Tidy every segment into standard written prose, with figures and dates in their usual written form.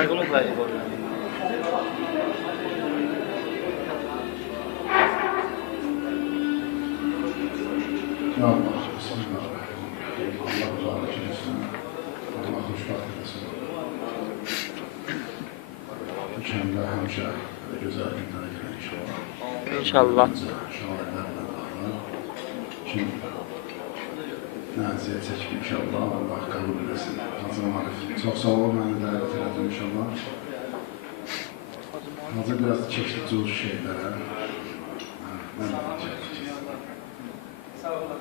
Şayğulun qulaqı qoyur. Ya Allah, bismillahirrahmanirrahim. Allah mübarək etsin. Allah xoşbəxt etsin. Bu kəndə həmişə gözəl günlərə gələn inşallah. İnşallah. Şairlərlə bağlı. Kim nəziyyət çəkib inşallah. Allah qəbul edesin. Hacı Marif. Çox sağ ol, məni dəvət elədim inşallah. Hacı biraz keçdi coş şeylərə. Mən də çəkdim. Sağ olun.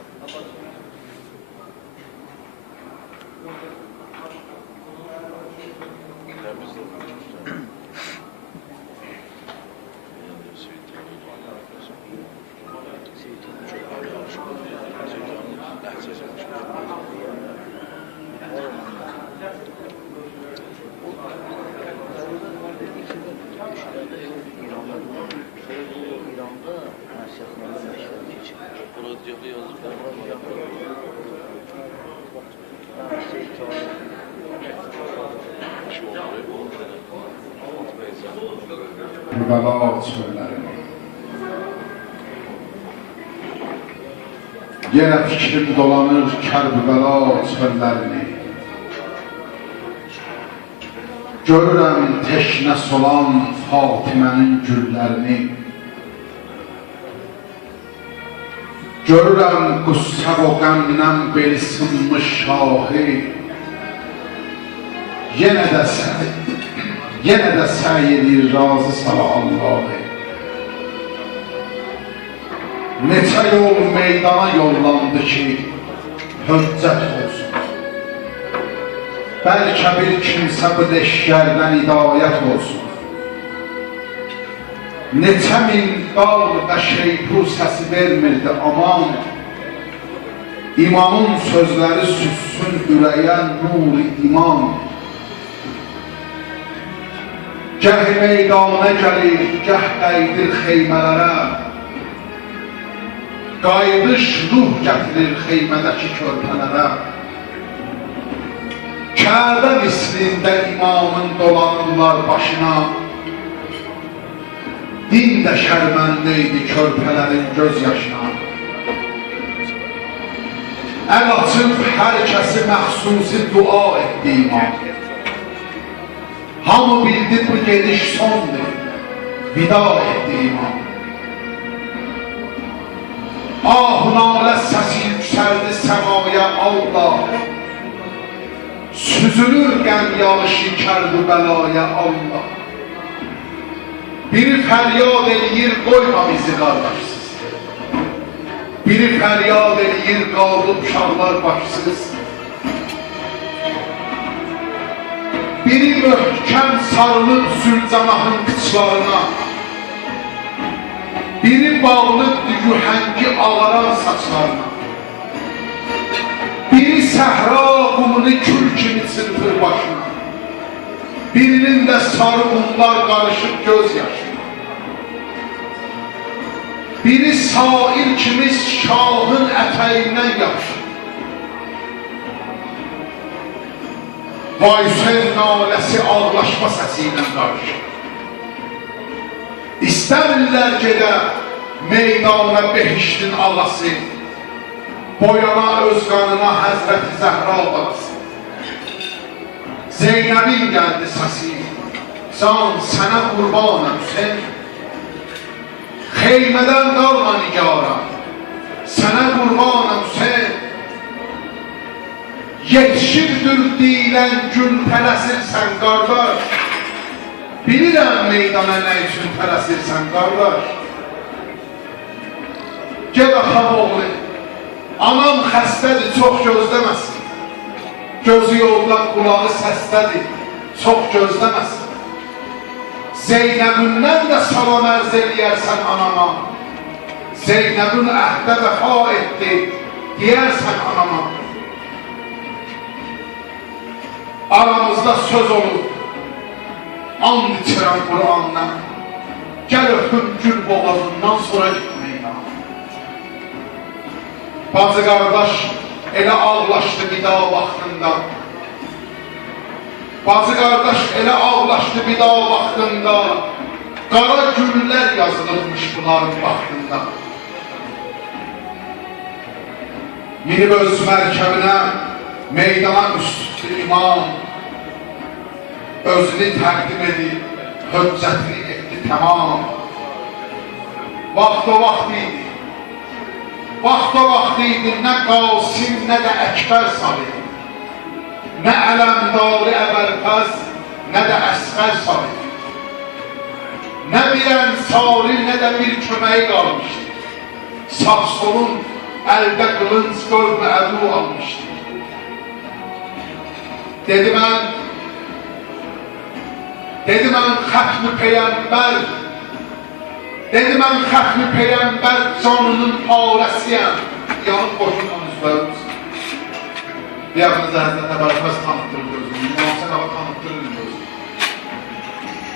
Bəla çöllərini yenə fikrim dolanır Kərbəla çöllərini görürəm teşnə solan Fatimənin güllərini görürəm qüssə o qəmdən beli sınmış şahı yenə də səy edir razı sala Allah'ı. Neçə yol meydana yollandı ki, höccət olsun. Bəlkə bir kimsə bu leşkərdən hidayət olsun. Neçə min dağ və şeypur səsi vermirdi aman. İmamın sözləri süssün ürəyə nur-i iman. Gəh meydana gəlir, gəh qayıdır xeymələrə. Qayıdış ruh gətirir xeymədəki körpələrə. Kəbə mislində imamın dolanırlar başına. Din də şərməndə idi körpələrin göz yaşına. Əl açıb hər kəsi məxsusi dua etdi imam. Hamı bildi bu gediş sondur, vida etdi imam. Ah nalə səsi yüksəldi səmaya Allah. Süzülür qəm yağışı Kərbəlaya Allah. Biri fəryad eləyir, qoyma bizi qardaşsız. Biri fəryad eləyir, qaldı uşaqlar başsız. Biri möhkəm sarılıb Zülcanahın qıçlarına. Biri bağlıqdır yuhəngi ağaran saçlarına. Biri səhra qumunu kül kimi çırpır başına. Birinin də sarı qumlar qarışıb göz yaşına. Biri sair kimi şahın ətəyindən yapışır. Vaysen naləsi ağlaşma səsi ilə qarışır. İstərlər gedə meydana behiştin ağası, boyana öz qanına Həzrəti Zəhra balası. Zeynəbin gəldi səsi, can sənə qurbanə Hüseyin. Xeymədən qalma nigara, sənə qurbanə Hüseyin. Yetişirdir deyilən gün tələsirsən qardaş. Bilirəm meydana nə üçün tələsirsən qardaş. Gəl axam oğlu, anam xəstədir, çox gözləməsin. Gözü yoldan qulağı səsdədir, çox gözləməsin. Zeynəbündən də salam ərz eləyərsən anama. Zeynəbün əhdə vəfa etdi, deyərsən anama. Aramızda söz olur, and içirəm Qur'andan. Gəl öpüm gül boğazından sonra gitməyinə. Bacı qardaş elə ağlaşdı vida vaxtında. Bacı qardaş elə ağlaşdı bir daha vaxtında, qara güllər yazılırmış bunların vaxtında. Minib öz mərkəbinə, meydana üstü imam, özünü təqdim edib, höccətini etdi tamam. Vaxt o vaxt idi. Vaxt o vaxt idi, nə Qasim, nə də Əkbər Sabir, nə Ələmdari Əbəlfəz, nə də Əsqər Sabir, nə bir ənsari, nə də bir köməyi qalmışdı. Sağ solun əldə qılınc qövb ədu almışdı. Dedi mən xətmi peyəmbər, dedi mən xətmi peyəmbər canının parəsiyəm. Yanıq boşundan üzvərimiz. Deyəqiniz Həzrət Əbəlfəz tanıtdırır özünü, İmam Sənava tanıtdırır özünü.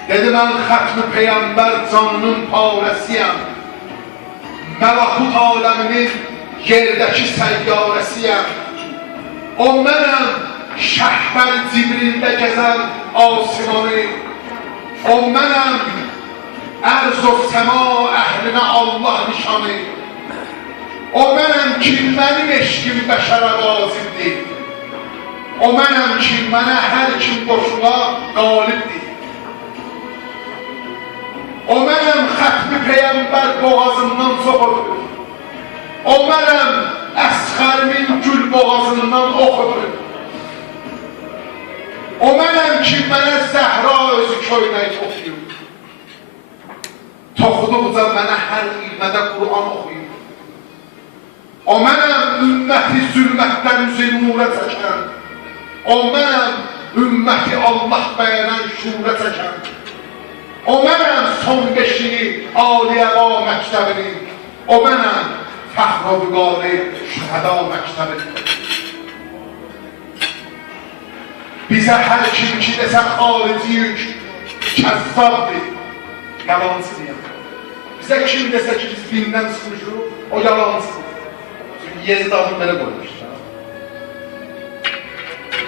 Dedi mən xətmi peyəmbər canının parəsiyəm. Məlakut aləminin yerdəki səyyarəsiyəm. O mənəm Şəhbər Cibrildə gəzən asimanı. O mənəm ərz o səma əhlinə Allah nişanı. O mənəm ki, mənim eşkim bəşərə vazibdir. O mənəm ki, mənə hər kim qoşula qalibdir. O mənəm xətmi peyəmbər boğazından soxudur. O mənəm əsxərimin gül boğazından oxudur. O mənəm ki, mənə Zəhra özü köynək oxuyur. Toxuduqca mənə hər ilmədə Qur'an oxuyur. O mənəm ümməti zülmətdən üzü nura çəkən. O mənəm ümməti Allah bəyənən şura çəkən. O mənəm son beşini Aliyə-Qa məktəbinin. O mənəm Fəxr-ı-Vüqari Şühəda məktəbinin. Bizə hər kim ki desə xariciyük, kəzzabdır, yalancıdır. Bizə kim desə ki biz dindən çıxmışıq, o yalancıdır. Çünki Yezid adını belə qoymuşdur.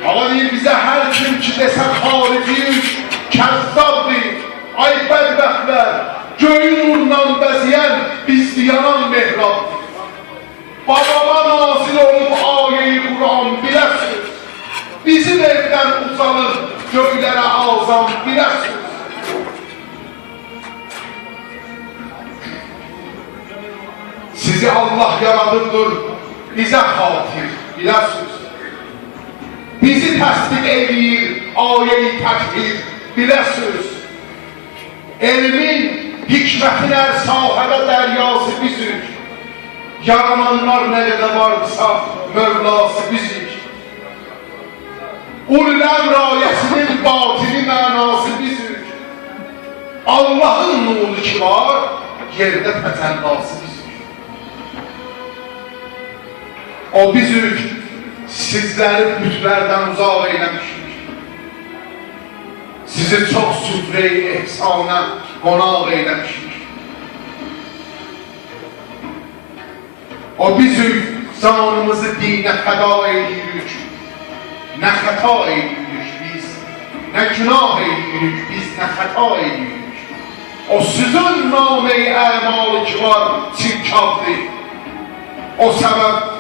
Ama deyir, bizə hər kim ki desə xariciyük, kəzzabdır. Ay bədbəxtlər, göyün nurundan bəziyən bizdə yanan mehrabdır. Babama nazil olub ayə-i Quran biləsiniz. Bizim evdən uzanır göylərə azam biləsiniz. Sizi Allah yaradırdır, bizə xatir biləsiniz. Bizi təsdiq edir, ayə-i təfhir biləsiniz. Elmin, hikmətin hər sahədə dəryası bizik. Yarananlar nə qədər varsa, Mövlası bizik. Ulul-Əmr ayəsinin batini mənası bizik. Allahın nuru ki var, yerdə təcəllası bizik. O bizik, sizləri bütlərdən uzaq eyləmişik. Sizi çox süfrə-i ehsana qonaq eyləmişik. O bizik, canımızı dinə fəda edirik. Nə xəta edirik biz, nə günah edirik biz, nə xəta edirik. O sizin namə-i əmalı ki var, çirkabdır. O səbəb